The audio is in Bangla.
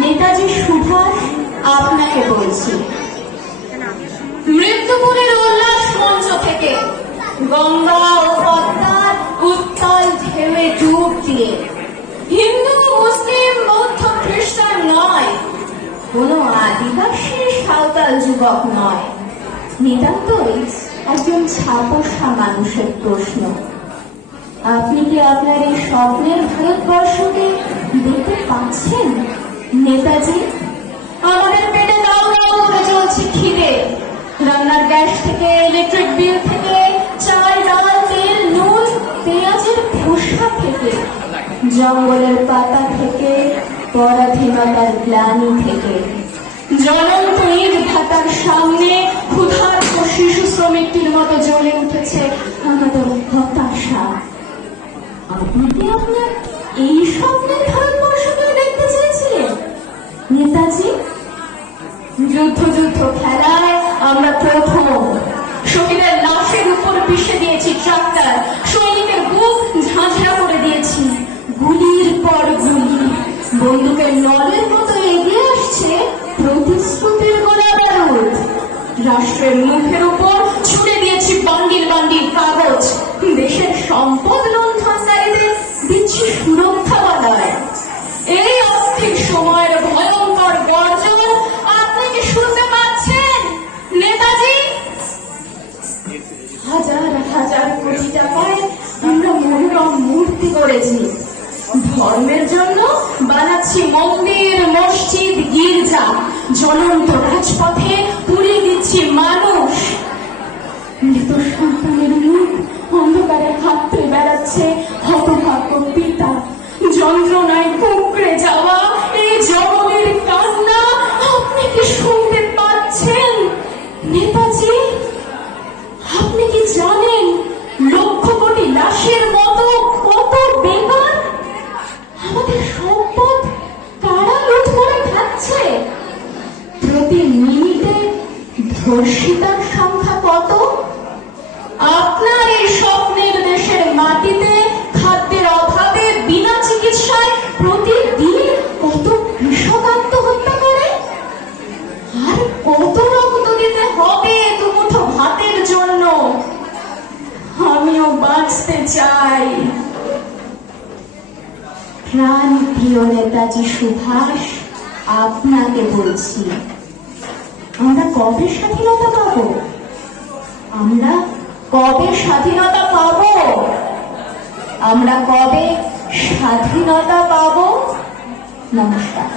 নেতাজি সুভাষ আপনাকে বলছি। মৃত্যুপুরের উল্লাস মঞ্চ থেকে গঙ্গা ও পদ্মার উত্তাল ঢেউয়ে ডুব দিয়ে হিন্দু মুসলিম বৌদ্ধ খ্রিস্টান নয়, কোনো আদিবাসী সাঁওতাল যুবক নয়, নিতান্তই একজন ছাপোষা মানুষের প্রশ্ন। আপনি কি আপনার এই স্বপ্নের ভারতবর্ষকে দেখতে পাচ্ছেন নেতাজি? আমাদের পেটে দাও দাও করে চলছে খিদে। রান্নার গ্যাস থেকে, ইলেকট্রিক বিল থেকে, চাল ডাল তেল নুন পেঁয়াজের খোসা থেকে, জঙ্গলের পাতা থেকে, পরাধীনতার গ্লানি থেকে, জ্বলন্ত ইট ভাটার সামনে ক্ষুধার্ত শিশু শ্রমিকটির মতো জ্বলে উঠেছে আমাদের হতাশা। আপনি কি আপনার এই স্বপ্নের ভারতবর্ষকে দেখতে চেয়েছিলেন নেতাজি? যুদ্ধ যুদ্ধ খেলায় আমরা প্রথম। শহীদের লাশের উপর পিষে দিয়েছি ট্রাক্টর, সৈনিকের বুক ঝাঁঝরা করে দিয়েছি গুলির পর গুলি। বন্দুকের নলের মতো এগিয়ে আসছে প্রতিশ্রুতির গোলা বারুদ। রাষ্ট্রের মুখের উপর ছুড়ে দিয়েছি বান্ডিল বান্ডিল কাগজ। দেশের সম্পদ লুণ্ঠনকারীদের দিচ্ছি সুরক্ষা বাধায়। এই অস্থির সময়ের ভয়ঙ্কর গর্জন আপনি কি শুনতে পাচ্ছেন নেতাজি? হাজার হাজার কোটি টাকায় আমরা মনোরম মূর্তি করেছি। ধর্মের জন্য বানাচ্ছি মন্দির, মসজিদ, গির্জা। জ্বলন্ত রাজপথে পুড়িয়ে দিচ্ছি মানুষ। মৃত সন্তানের মুখ অন্ধকারে হাতড়ে বেড়াচ্ছে হতভাগ্য পিতা। যন্ত্রণায় কুঁকড়ে যাওয়া এই জগতের কান্না আপনি কি শুনতে পাচ্ছেন নেতাজি? আপনি কি জানেন লক্ষ কোটি লাশের মতো কত বেকার? আমাদের সম্পদ কারা লুট করে খাচ্ছে? প্রতি মিনিটে ধর্ষিতার সংখ্যা কত? আপনার এই স্বপ্নের দেশের মাটিতে খাদ্যের অভাবে বিনা চিকিৎসায় প্রতিদিন কত কৃষক আত্মহত্যা করে। আর কত রক্ত দিতে হবে দুমুঠো ভাতের জন্য? আমিও বাঁচতে চাই। প্রাণ প্রিয় নেতাজি সুভাষ আপনাকে বলছি, আমরা কবে স্বাধীনতা পাবো? আমরা কবে স্বাধীনতা পাবো? আমরা কবে স্বাধীনতা পাবো? নমস্কার।